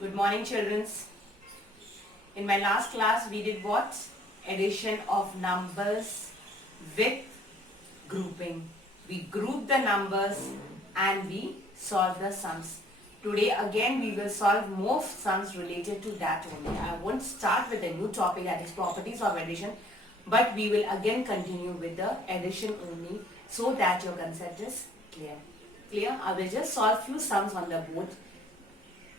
Good morning, children. In my last class, we did what? Addition of numbers with grouping. We group the numbers and we solve the sums. Today again we will solve more sums related to that only. I won't start with a new topic, that is properties of addition, but we will again continue with the addition only so that your concept is clear. Clear? I will just solve few sums on the board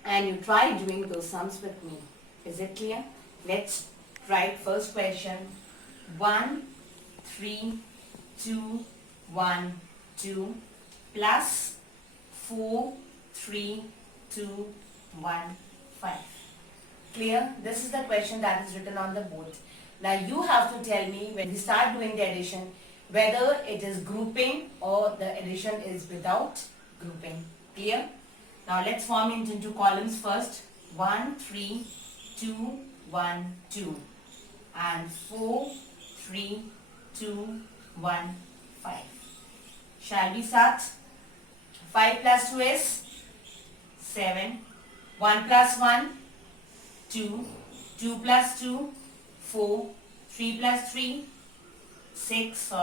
and you try doing those sums with me. Is it clear? Let's try first question. 1, 3, 2, 1, 2 plus 4, 3, 2, 1, 5. Clear? This is the question that is written on the board. Now you have to tell me when we start doing the addition whether it is grouping or the addition is without grouping. Clear? Now let's form it into columns first. 1, 3, 2, 1, 2 and 4, 3, 2, 1, 5. Shall we start? 5 plus 2 is 7. 1 plus 1, 2. 2 plus 2, 4. 3 plus 3, 6.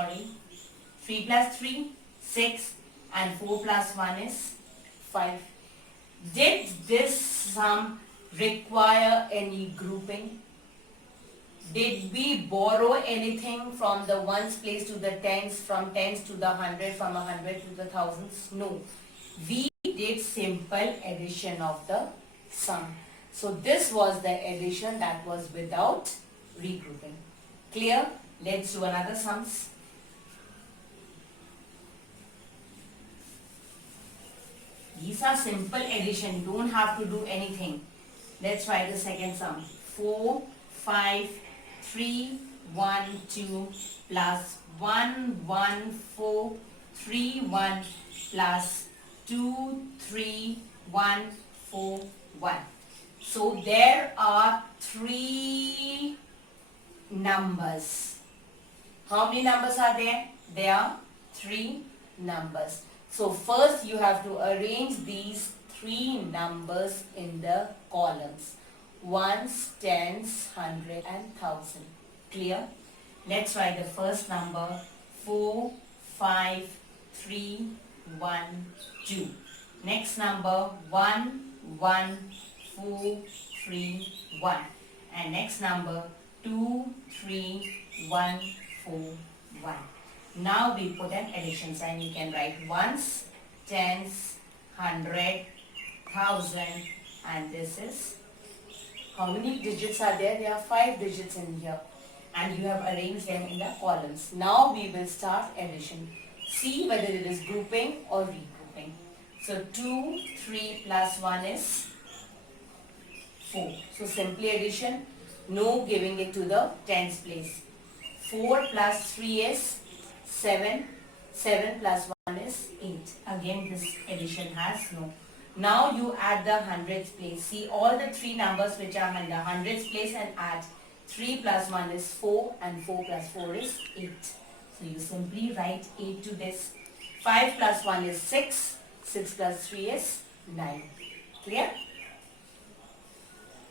3 plus 3, 6 and 4 plus 1 is 5. Did this sum require any grouping? Did we borrow anything from the ones place to the tens, from tens to the hundred, from 100 to the thousands? No. We did simple addition of the sum. So this was the addition that was without regrouping. Clear? Let's do another sums. These are simple addition. You don't have to do anything. Let's try the second sum. 4, 5, 3, 1, 2 plus 1, 1, 4, 3, 1 plus 2, 3, 1, 4, 1. So there are 3 numbers. How many numbers are there? There are 3 numbers. So first you have to arrange these 3 numbers in the columns. Ones, tens, hundred and thousand. Clear? Let's write the first number. 4, 5, 3, 1, 2. Next number 1, 1, 4, 3, 1. And next number 2, 3, 1, 4, 1. Now we put an addition sign. You can write ones, tens, hundred, thousand, and this is, how many digits are there? There are 5 digits in here and you have arranged them in the columns. Now we will start addition. See whether it is grouping or regrouping. So 2, 3 plus 1 is 4. So simply addition, no giving it to the tens place. 4 plus 3 is 7. 7 plus 1 is 8. Again this addition has no. Now you add the hundreds place. See all the 3 numbers which are in the hundreds place and add. 3 plus 1 is 4 and 4 plus 4 is 8. So you simply write 8 to this. 5 plus 1 is 6. 6 plus 3 is 9. Clear?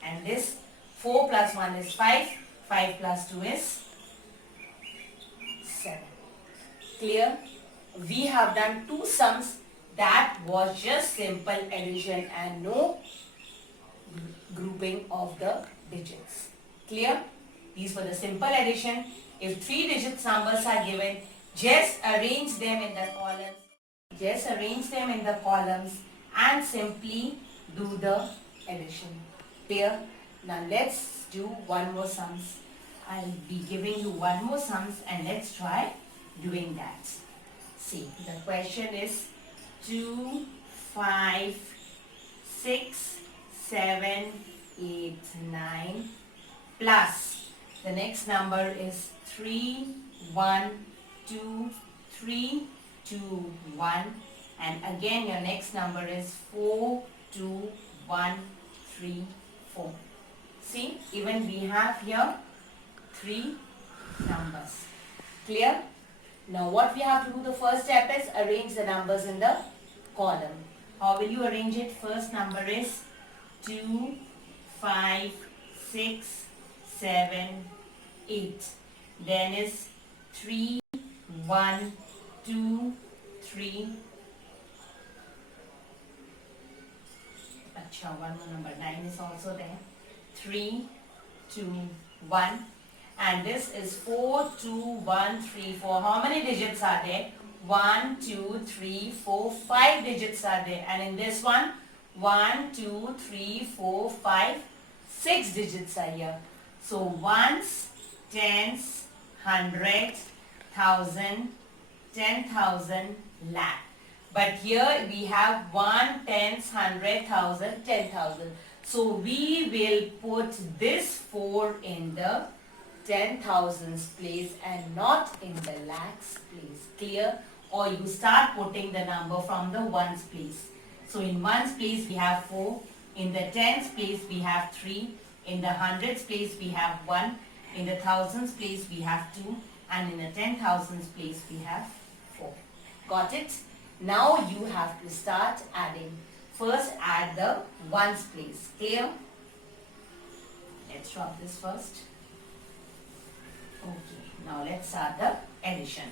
And this 4 plus 1 is 5. 5 plus 2 is 7. Clear? We have done 2 sums. That was just simple addition and no grouping of the digits. Clear? These were the simple addition. If 3 digit numbers are given, just arrange them in the columns. Just arrange them in the columns and simply do the addition. Clear? Now let's do one more sums. I'll be giving you one more sums and let's try doing that. See, the question is 2, 5, 6, 7, 8, 9 plus the next number is 3, 1, 2, 3, 2, 1 and again your next number is 4, 2, 1, 3, 4. See, even we have here 3 numbers. Clear? Now what we have to do, the first step is arrange the numbers in the column. How will you arrange it? First number is 2, 5, 6, 7, 8. Then is 3, 1, 2, 3. Acha, one more number. 9 is also there. 3, 2, 1. And this is 4, 2, 1, 3, 4. How many digits are there? 1, 2, 3, 4, 5 digits are there. And in this one, 1, 2, 3, 4, 5, 6 digits are here. So ones, tens, hundred, thousand, 10,000, lakh. But here we have 1, tens, 100,000, 10,000. So we will put this 4 in the 10,000s place and not in the lakhs place. Clear? Or you start putting the number from the ones place. So in ones place we have 4. In the tens place we have 3. In the hundreds place we have 1. In the thousands place we have 2. And in the 10,000s place we have 4. Got it? Now you have to start adding. First add the ones place. Clear? Let's drop this first. Okay, now let's start the addition.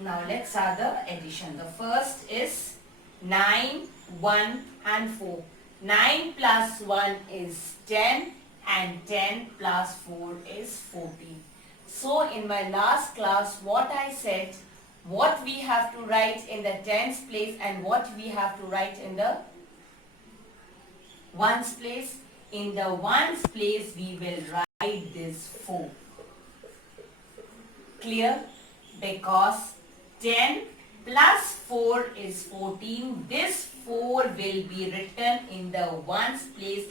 Now let's start the addition. The first is 9, 1 and 4. 9 plus 1 is 10 and 10 plus 4 is 14. So in my last class what I said, what we have to write in the tens place and what we have to write in the ones place. In the ones place we will write this 4. Clear? Because 10 plus 4 is 14. This 4 will be written in the ones place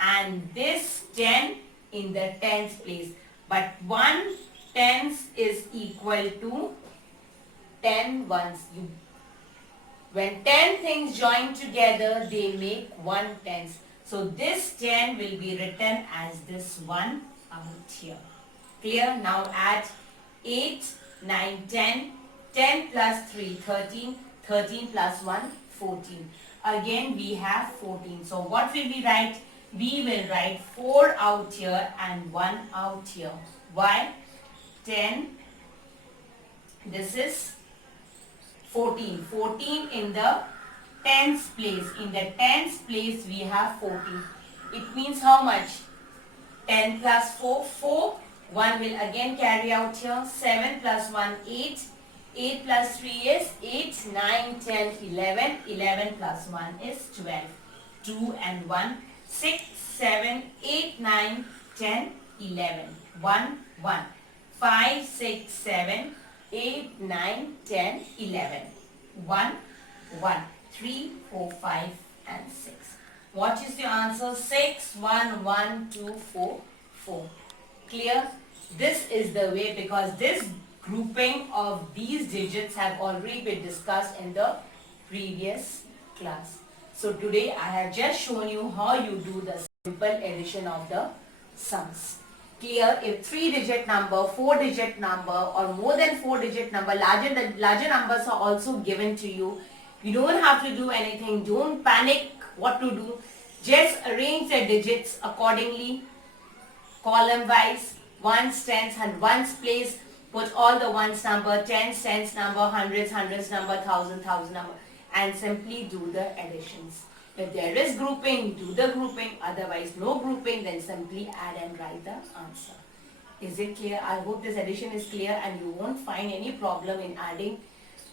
and this 10 in the tens place. But 1 tens is equal to 10 ones. When 10 things join together, they make 1 tens. So this 10 will be written as this 1 out here. Clear? Now add 8, 9, 10. 10 plus 3, 13. 13 plus 1, 14. Again we have 14. So what will we write? We will write 4 out here and 1 out here. Why? 10. This is 14. 14 in the tens place. In the tens place we have 14. It means how much? 10 plus 4, 4. 1 will again carry out here. 7 plus 1, 8. 8 plus 3 is 8, 9, 10, 11. 11 plus 1 is 12. 2 and 1, 6, 7, 8, 9, 10, 11. 1, 1. 5, 6, 7, 8, 9, 10, 11. 1, 1. 3, 4, 5 and 6. What is your answer? 6, 1, 1, 2, 4, 4. Clear? This is the way, because this grouping of these digits have already been discussed in the previous class. So today I have just shown you how you do the simple addition of the sums. Clear? If 3-digit number, 4-digit number or more than 4-digit number, larger numbers are also given to you. You don't have to do anything. Don't panic what to do. Just arrange the digits accordingly, column wise, ones, tens and ones place. Put all the ones number, tens, tens number, hundreds, hundreds number, thousand, thousand number, and simply do the additions. If there is grouping, do the grouping. Otherwise, no grouping, then simply add and write the answer. Is it clear? I hope this addition is clear and you won't find any problem in adding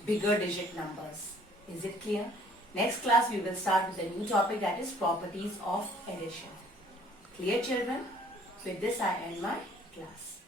bigger digit numbers. Is it clear? Next class, we will start with a new topic, that is properties of addition. Clear, children? With this, I end my class.